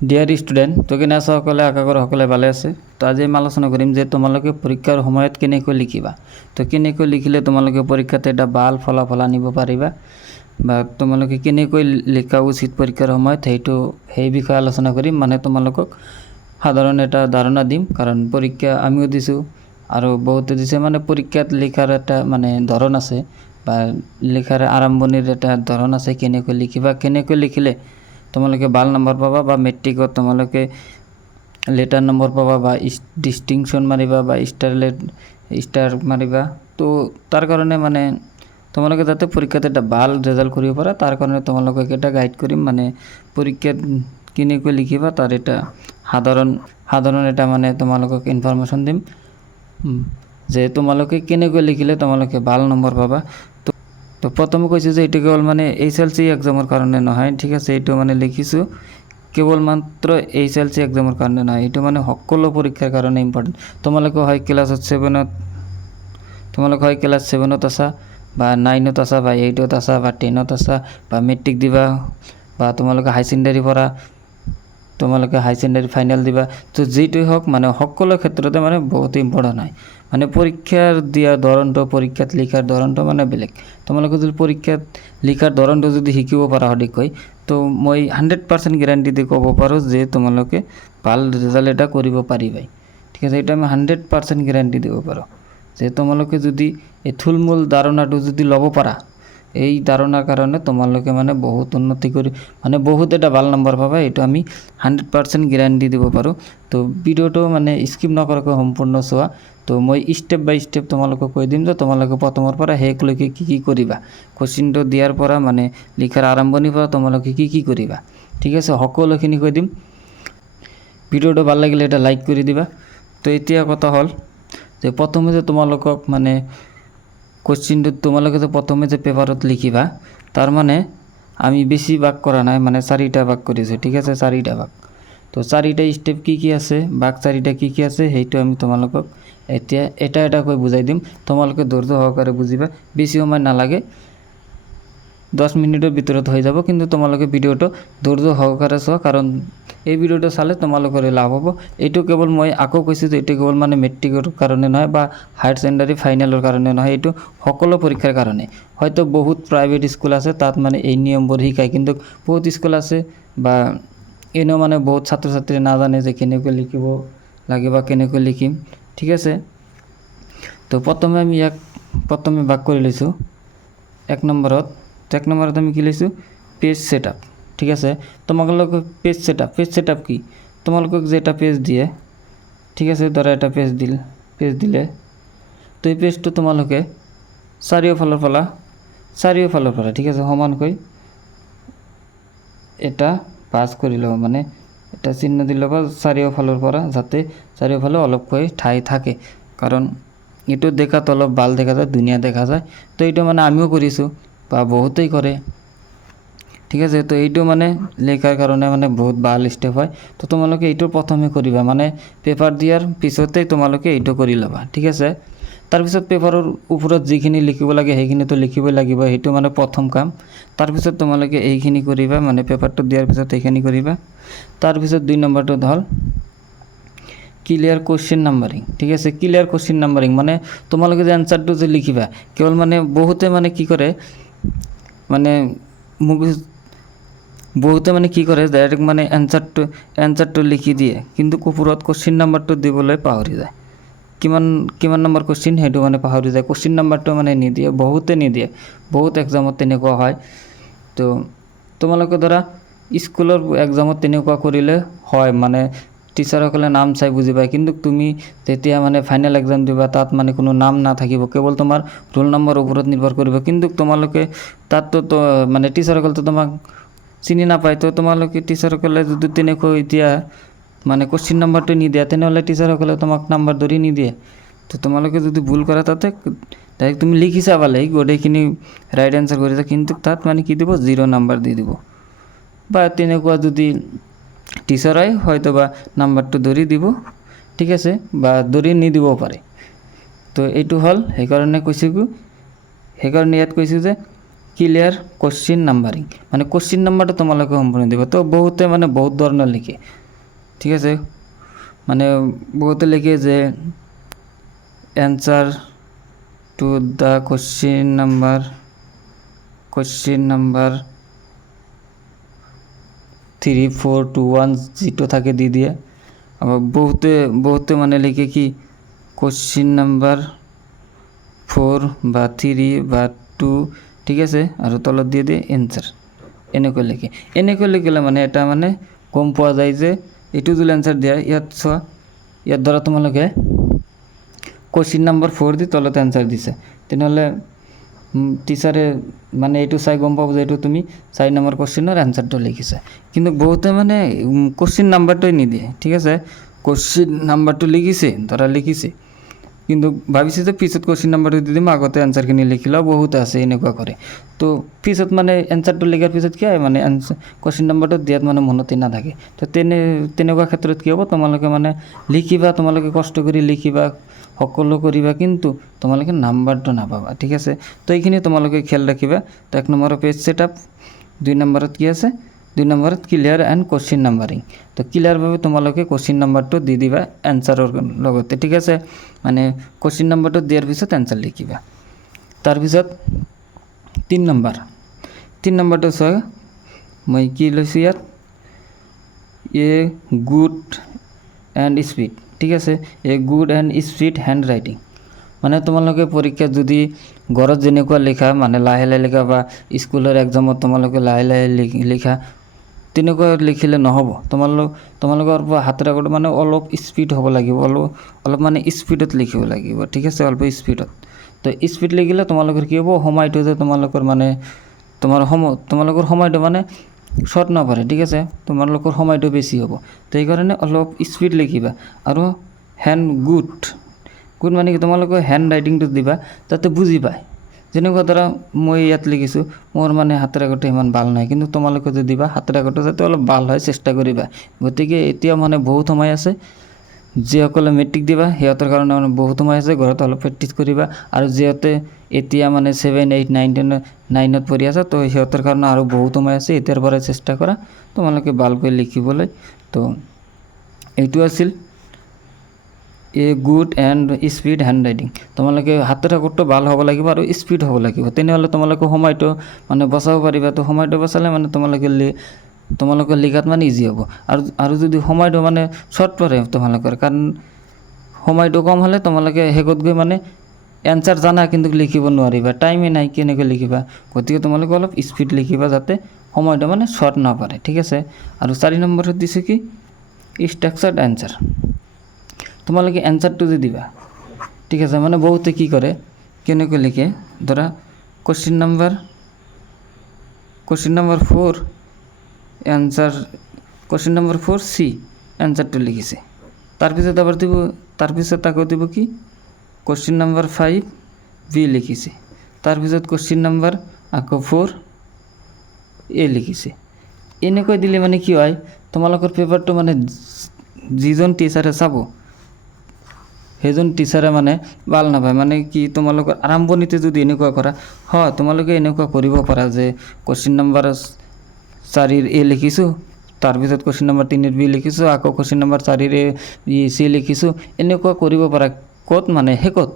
Dear student, তো কেনে আছা সকলে? আশা কৰোঁ সকলে ভালে আছে। তো আজি আমি আলোচনা কৰিম যে তোমালোকে পৰীক্ষাৰ সময়ত কেনেকৈ লিখিবা। তো কেনেকৈ লিখিলে তোমালোকে পৰীক্ষাত এটা ভাল ফলাফল আনিব পাৰিবা বা তোমালোকে কেনেকৈ লিখা উচিত পৰীক্ষাৰ সময়ত সেই বিষয়ে আলোচনা কৰিম। মানে তোমালোকক সাধাৰণ এটা ধাৰণা দিম, কাৰণ পৰীক্ষা আমিও দিছোঁ আৰু বহুতে দিছে। মানে পৰীক্ষাত লিখাৰ এটা মানে ধৰণ আছে বা লিখাৰ আৰম্ভণিৰ এটা ধৰণ আছে, কেনেকৈ লিখিবা, কেনেকৈ লিখিলে তোমালোকে ভাল নম্বৰ পাবা বা মেট্ৰিকত তোমালোকে লেটাৰ নম্বৰ পাবা বা ডিষ্টিংশ্যন মাৰিবা বা ষ্টাৰ মাৰিবা। তো তাৰ কাৰণে মানে তোমালোকে যাতে পৰীক্ষাত এটা ভাল ৰেজাল্ট কৰিব পাৰা, তাৰ কাৰণে তোমালোকক এটা গাইড কৰিম। মানে পৰীক্ষাত কেনেকৈ লিখিবা তাৰ এটা সাধাৰণ এটা মানে তোমালোকক ইনফৰমেশ্যন দিম যে তোমালোকে কেনেকৈ লিখিলে তোমালোকে ভাল নম্বৰ পাবা। তো প্ৰথমে কৈছোঁ যে এইটো কেৱল মানে HLC এক্সামৰ কাৰণে নহয়, ঠিক আছে। এইটো মানে লিখিছোঁ কেৱল মাত্ৰ HLC এক্সামৰ কাৰণে নহয়, এইটো মানে সকলো পৰীক্ষাৰ কাৰণে ইম্পৰ্টেণ্ট। তোমালোকে হয় ক্লাছ 7ত আছা বা 9ত আছা বা 8ত আছা বা 10ত আছা বা মেট্ৰিক দিবা বা তোমালোকে হাই ছেকেণ্ডাৰী পঢ়া, তোমালোকে হাই ছেকেণ্ডাৰী ফাইনেল দিবা। তো যিটোই হওক মানে সকলো ক্ষেত্ৰতে মানে বহুত ইম্পৰ্টেণ্ট হয়। মানে পৰীক্ষাৰ দিয়া ধৰণটো, পৰীক্ষাত লিখাৰ ধৰণটো মানে বেলেগ। তোমালোকে যদি পৰীক্ষাত লিখাৰ ধৰণটো যদি শিকিব পাৰা সঠিককৈ, তো মই 100% গেৰাণ্টি দি ক'ব পাৰোঁ যে তোমালোকে ভাল ৰেজাল্ট এটা কৰিব পাৰিবাই, ঠিক আছে। এইটো আমি 100% গেৰাণ্টি দিব পাৰোঁ যে তোমালোকে যদি এই থুলমূল ধাৰণাটো যদি ল'ব পাৰা, এই ধাৰণাৰ কাৰণে তোমালোকে মানে বহুত উন্নতি কৰি মানে বহুত এটা ভাল নম্বৰ পাবা। এইটো আমি 100% গেৰাণ্টি দিব পাৰোঁ। তো ভিডিঅ'টো মানে স্কিপ নকৰাকৈ সম্পূৰ্ণ চোৱা। তো মই ষ্টেপ বাই ষ্টেপ তোমালোকক কৈ দিম যে তোমালোকে প্ৰথমৰ পৰা শেষলৈকে কি কৰিবা। কুৱেশ্যনটো দিয়াৰ পৰা মানে লিখাৰ আৰম্ভণিৰ পৰা তোমালোকে কি কৰিবা, ঠিক আছে, সকলোখিনি কৈ দিম। ভিডিঅ'টো ভাল লাগিলে এটা লাইক কৰি দিবা। তো এতিয়া কথা হ'ল যে প্ৰথমে যে তোমালোকক মানে কুৱেশ্যনটো তোমালোকে যে প্ৰথমে যে পেপাৰত লিখিবা, তাৰ মানে আমি বেছি ভাগ কৰা নাই, মানে 4টা ভাগ কৰিছোঁ, ঠিক আছে, 4টা ভাগ। তো 4টা ষ্টেপ কি আছে, ভাগ 4টা কি আছে, সেইটো আমি তোমালোকক এতিয়া এটা কৈ বুজাই দিম। তোমালোকে ধৈৰ্য সহকাৰে বুজিবা, বেছি সময় নালাগে, 10 মিনিটৰ ভিতৰত হৈ যাব। কিন্তু তোমালোকে ভিডিঅ'টো ধৈৰ্য সহকাৰে চোৱা, কাৰণ এই ভিডিঅ'টো চালে তোমালোকৰে লাভ হ'ব। এইটো কেৱল মই আকৌ কৈছোঁ যে এইটো কেৱল মানে মেট্ৰিকৰ কাৰণে নহয় বা হায়াৰ ছেকেণ্ডাৰী ফাইনেলৰ কাৰণে নহয়, এইটো সকলো পৰীক্ষাৰ কাৰণে। হয়তো বহুত প্ৰাইভেট স্কুল আছে তাত মানে এই নিয়মবোৰ শিকায়, কিন্তু বহুত স্কুল আছে বা এনেও মানে বহুত ছাত্ৰ ছাত্ৰী নাজানে যে কেনেকৈ লিখিব লাগে বা কেনেকৈ লিখিম, ঠিক আছে। তো প্ৰথমে আমি প্ৰথমে ভাগ কৰি লৈছোঁ 1 নম্বৰত আমি কি লৈছোঁ, পেজ ছেটআপ, ঠিক আছে। তোমালোকক পেজ ছেটআপ কি, তোমালোকক যে এটা পেজ দিয়ে, ঠিক আছে, ধৰা এটা পেজ দিলে, তো এই পেজটো তোমালোকে চাৰিওফালৰ পৰা, ঠিক আছে, সমানকৈ এটা পাছ কৰি ল'ব, মানে এটা চিহ্ন দি ল'ব চাৰিওফালৰ পৰা, যাতে চাৰিওফালে অলপকৈ ঠাই থাকে, কাৰণ এইটো দেখাত অলপ ভাল দেখা যায়, ধুনীয়া দেখা যায়। তো এইটো মানে আমিও কৰিছোঁ বা বহুতেই কৰে, ঠিক আছে। তো এইটো মানে লেখাৰ কাৰণে মানে বহুত ভাল ষ্টেপ হয়। তো তোমালোকে এইটো প্ৰথমে কৰিবা, মানে পেপাৰ দিয়াৰ পিছতেই তোমালোকে এইটো কৰি ল'বা, ঠিক আছে। তাৰপিছত পেপাৰৰ ওপৰত যিখিনি লিখিব লাগে সেইখিনিতো লিখিবই লাগিব, সেইটো মানে প্ৰথম কাম। তাৰপিছত তোমালোকে এইখিনি কৰিবা, মানে পেপাৰটো দিয়াৰ পিছত এইখিনি কৰিবা। তাৰপিছত 2 নম্বৰটোত হ'ল ক্লিয়াৰ কুৱেশ্যন নাম্বাৰিং, ঠিক আছে। ক্লিয়াৰ কুৱেশ্যন নাম্বাৰিং মানে তোমালোকে যে এনচাৰটো যে লিখিবা, কেৱল মানে বহুতে মানে কি কৰে ডাইৰেক্ট মানে এনচাৰটো লিখি দিয়ে, কিন্তু ওপৰত কুৱেশ্যন নাম্বাৰটো দিবলৈ পাহৰি যায়। কিমান নম্বৰ কুৱেশ্যন সেইটো মানে পাহৰি যায়, কুৱেশ্যন নাম্বাৰটো মানে নিদিয়ে, বহুতে নিদিয়ে, বহুত এক্সামত তেনেকুৱা হয়। তো তোমালোকে ধৰা স্কুলৰ এক্সামত তেনেকুৱা কৰিলে হয়, মানে টিচাৰসকলে নাম চাই বুজি পায়, কিন্তু তুমি যেতিয়া মানে ফাইনেল এক্সাম দিবা তাত মানে কোনো নাম নাথাকিব, কেৱল তোমাৰ ৰোল নম্বৰ ওপৰত নিৰ্ভৰ কৰিব। কিন্তু তোমালোকে তাততো মানে টিচাৰসকলেতো তোমাক চিনি নাপায়। তো তোমালোকে টিচাৰসকলে যদি তেনেকৈ এতিয়া মানে কুৱেশ্যন নাম্বাৰটো নিদিয়া, তেনেহ'লে টিচাৰসকলে তোমাক নাম্বাৰ ধৰি নিদিয়ে। তো তোমালোকে যদি ভুল কৰা তাতে ডাইৰেক্ট তুমি লিখিছা পালে গোটেইখিনি ৰাইট এনচাৰ কৰিছা, কিন্তু তাত মানে কি দিব, 0 নাম্বাৰ দি দিব। বা তেনেকুৱা যদি টিচাৰ হয় হয়তো বা নাম্বাৰটো ধৰি দিব, ঠিক আছে, বা ধৰি নিদিবও পাৰে। তো এইটো হ'ল, সেইকাৰণে ইয়াত কৈছোঁ যে ক্লিয়াৰ কুৱেশ্যন নাম্বাৰিং মানে কুৱেশ্যন নাম্বাৰটো তোমালোকে সম্পূৰ্ণ দিব। তো বহুতে মানে বহুত ধৰণৰ লিখে, ঠিক আছে, মানে বহুতে লিখে যে answer to the question number 3 4 2 1 যেটো থাকে দি দিয়ে। আবার বহুতে মানে লিখে কি কোশ্চিন নাম্বার 4 বা 3 বা 2, ঠিক আছে, আৰু তলত দিয়ে দিয়ে এনসাৰ। এনেকৈ লিখিলে মানে এটা মানে গম পোৱা যায় যে এইটো যদি এনসাৰ দিয়া। ইয়াত চোৱা, ইয়াত ধৰা তোমালোকে কোশ্চিন নাম্বাৰ 4 দি তলত এনসাৰ দিছে, তেনেহ'লে টিচাৰে মানে এইটো চাই গম পাব যে এইটো তুমি 4 নম্বৰ কোশ্চিনৰ এনসাৰটো লিখিছা। কিন্তু বহুতে মানে কোশ্চিন নাম্বাৰটোই নিদিয়ে, ঠিক আছে, কোশ্চিন নাম্বাৰটো লিখিছে কিন্তু ভাবিছে যে পিছত কোশ্চিন নাম্বাৰটো দি দিম, আগতে এনসাৰখিনি লিখিলেও বহুতে আছে এনেকুৱা কৰে। তো পিছত মানে এনসাৰটো লিখাৰ পিছত কি হয় মানে কোশ্চিন নাম্বাৰটো দিয়াত মানে মনতে নাথাকে। তো তেনেকুৱা ক্ষেত্ৰত কি হ'ব, তোমালোকে মানে লিখিবা, তোমালোকে কষ্ট কৰি লিখিবা, সকলো কৰিবা, কিন্তু তোমালোকে নাম্বাৰটো নাপাবা, ঠিক আছে। তো এইখিনি তোমালোকে খেয়াল ৰাখিবা। তো 1 নম্বৰৰ পেজ ছেট আপ, 2 নম্বৰত কি আছে, 2 নম্বৰত ক্লিয়াৰ এণ্ড কোশ্চিন নাম্বাৰিং। তো ক্লিয়াৰভাৱে তোমালোকে কোশ্চিন নাম্বাৰটো দি দিবা এনসাৰৰ লগতে, ঠিক আছে, মানে কোশ্চিন নাম্বাৰটো দিয়াৰ পিছত এনসাৰ লিখিবা। তাৰপিছত 3 নম্বৰটো চোৱা, মই কি লৈছোঁ ইয়াত, গুড এণ্ড স্পীড, ঠিক আছে, good and speed hand writing. মানে তোমালোকে পৰীক্ষাত যদি ঘৰত যেনেকুৱা লিখা মানে লাহে লিখা বা স্কুলৰ এক্সামত তোমালোকে লাহে লিখা, তেনেকুৱা লিখিলে নহ'ব। তোমালোকৰ হাতৰ আগত মানে অলপ স্পীড হ'ব লাগিব, অলপ মানে স্পীডত লিখিব লাগিব, ঠিক আছে, অল্প স্পীডত। তো স্পীড লিখিলে তোমালোকৰ কি হ'ব, সময়টো যে তোমালোকৰ সময়টো মানে শ্বৰ্ট নপৰে, ঠিক আছে, তোমালোকৰ সময়টো বেছি হ'ব। তো সেইকাৰণে অলপ স্পীড লিখিবা। আৰু গুড মানে কি, তোমালোকে হেণ্ড ৰাইটিংটো দিবা যাতে বুজি পায়। যেনেকুৱা ধৰা মই ইয়াত লিখিছোঁ, মোৰ মানে হাতৰ আগতে ইমান ভাল নহয়, কিন্তু তোমালোকে যদি দিবা হাতৰ আগতে যাতে অলপ ভাল হয় চেষ্টা কৰিবা। গতিকে এতিয়া মানে বহুত সময় আছে, যিসকলে মেট্ৰিক দিবা সিহঁতৰ কাৰণে মানে বহুত সময় আছে, ঘৰত অলপ প্ৰেক্টিছ কৰিবা। আৰু যিহঁতে এতিয়া মানে 7 8 9 10 পঢ়ি আছে, তো সিহঁতৰ কাৰণে আৰু বহুত সময় আছে, এতিয়াৰ পৰাই চেষ্টা কৰা তোমালোকে ভালকৈ লিখিবলৈ। তো এইটো আছিল good and speed hand writing. তোমালোকে হাতৰ আগতটো ভাল হ'ব লাগিব আৰু স্পীড হ'ব লাগিব, তেনেহ'লে তোমালোকে সময়টো মানে বচাব পাৰিবা। তো সময়টো বচালে মানে তোমালোকে লিখাত মানে ইজি হ'ব। আৰু যদি সময়টো মানে শ্বৰ্ট পৰে তোমালোকৰ, কাৰণ সময়টো কম হ'লে তোমালোকে শেষত গৈ মানে এনসাৰ জানা কিন্তু লিখিব নোৱাৰিবা, টাইমে নাই, কেনেকৈ লিখিবা। গতিকে তোমালোকে অলপ স্পীড লিখিবা যাতে সময়টো মানে শ্বৰ্ট নপৰে, ঠিক আছে। আৰু 4 নম্বৰত দিছোঁ কি ষ্ট্ৰাকচাৰ্ড এনসাৰ। তোমালোকে এনসাৰটো যে দিবা, ঠিক আছে, মানে বহুতে কি কৰে, কেনেকৈ লিখে, ধৰা question number 4 answer, question number 4 C এনসাৰটো লিখিছে। তাৰপিছত আকৌ দিব কি কোশ্চিন নাম্বাৰ 5 বি লিখিছে। তাৰপিছত কোশ্চিন নাম্বাৰ আকৌ 4 এ লিখিছে। এনেকৈ দিলে মানে কি হয়, তোমালোকৰ পেপাৰটো মানে যিজন টিচাৰে চাব সেইজন টিচাৰে মানে ভাল নাপায়। মানে কি, তোমালোকৰ আৰম্ভণিতে যদি এনেকুৱা কৰা হয়, তোমালোকে এনেকুৱা কৰিব পাৰা যে কোশ্চিন নাম্বাৰ 4 এ লিখিছোঁ, তাৰপিছত কোশ্চিন নাম্বাৰ 3 বি লিখিছোঁ, আকৌ কোশ্চিন নাম্বাৰ 4 চি লিখিছোঁ, এনেকুৱা কৰিব পাৰা। ক'ত মানে শেষত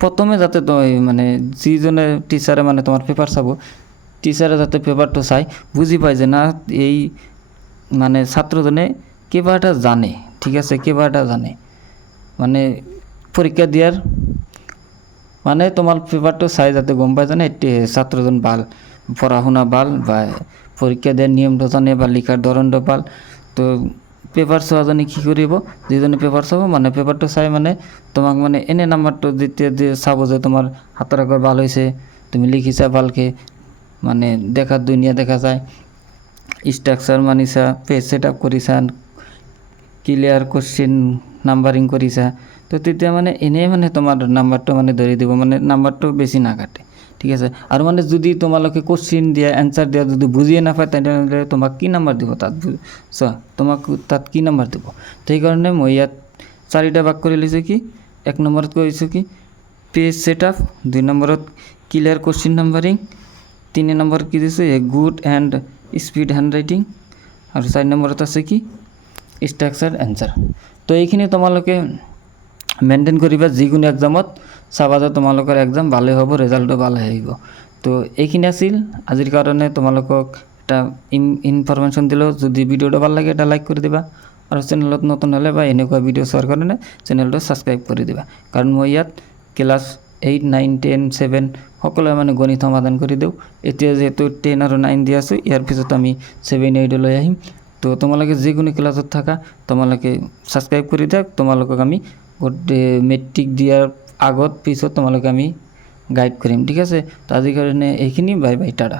প্ৰথমে যাতে মানে যিজনে টিচাৰে মানে তোমাৰ পেপাৰ চাব, টিচাৰে যাতে পেপাৰটো চাই বুজি পায় যে না এই মানে ছাত্ৰজনে কিবা এটা জানে, ঠিক আছে, কিবা এটা জানে, মানে পৰীক্ষা দিয়াৰ মানে তোমাৰ পেপাৰটো চাই যাতে গম পাই জানে ছাত্ৰজন ভাল, পঢ়া শুনা ভাল, বা পৰীক্ষা দিয়াৰ নিয়মটো জানে, বা লিখাৰ ধৰণটো ভাল। তো পেপাৰ চোৱাজনে কি কৰিব, যিজনে পেপাৰ চাব মানে পেপাৰটো চাই মানে তোমাক মানে এনে নাম্বাৰটো যেতিয়া চাব যে তোমাৰ হাতৰ আগৰ ভাল হৈছে, তুমি লিখিছা ভালকৈ, মানে দেখাত ধুনীয়া দেখা যায়, ষ্ট্ৰাকচাৰ মানিছা, পেজ ছেট আপ কৰিছা, ক্লিয়াৰ কোশ্চিন নাম্বাৰিং কৰিছা, তো তেতিয়া মানে এনেই মানে তোমাৰ নাম্বাৰটো মানে ধৰি দিব, মানে নাম্বাৰটো বেছি নাকাটে, ঠিক আছে। আৰু মানে যদি তোমালোকে কোশ্চিন দিয়া, এনসাৰ দিয়া, যদি বুজিয়ে নাপায়, তেনেহ'লে তোমাক কি নাম্বাৰ দিব তাত, চোৱা তোমাক তাত কি নাম্বাৰ দিব। সেইকাৰণে মই ইয়াত 4টা ভাগ কৰি লৈছোঁ। কি 1 নম্বৰত কৈছোঁ কি পেজ ছেট আপ, 2 নম্বৰত ক্লিয়াৰ কোশ্চিন নাম্বাৰিং, 3 নম্বৰ কি দিছে a good and speed hand writing আৰু 4 নম্বৰত আছে কি ষ্ট্ৰাকচাৰ এনচাৰ। তো এইখিনি তোমালোকে মেইনটেইন কৰিবা, যিকোনো এক্সামত চাবা যে তোমালোকৰ এক্সাম ভালেই হ'ব, ৰেজাল্টটো ভাল আহিব। তো এইখিনি আছিল আজিৰ কাৰণে, তোমালোকক এটা ইনফৰমেশ্যন দিলোঁ। যদি ভিডিঅ'টো ভাল লাগে এটা লাইক কৰি দিবা, আৰু চেনেলত নতুন হ'লে বা এনেকুৱা ভিডিঅ' চোৱাৰ কাৰণে চেনেলটো ছাবস্ক্ৰাইব কৰি দিবা, কাৰণ মই ইয়াত ক্লাছ 8, 9, 10, 7 সকলোৱে মানে গণিত সমাধান কৰি দিওঁ। এতিয়া যিহেতু 10 আৰু 9 দি আছোঁ, ইয়াৰ পিছত আমি 7, 8 লৈ আহিম। তো তোমালোকে যিকোনো ক্লাছত থাকা তোমালোকে ছাবস্ক্ৰাইব কৰি দিয়ক। তোমালোকক আমি মেট্ৰিক দিয়াৰ আগত পিছত তোমালোকে আমি গাইড কৰিম, ঠিক আছে। তো আজিৰ কাৰণে এইখিনি, বাই বাই, টাটা।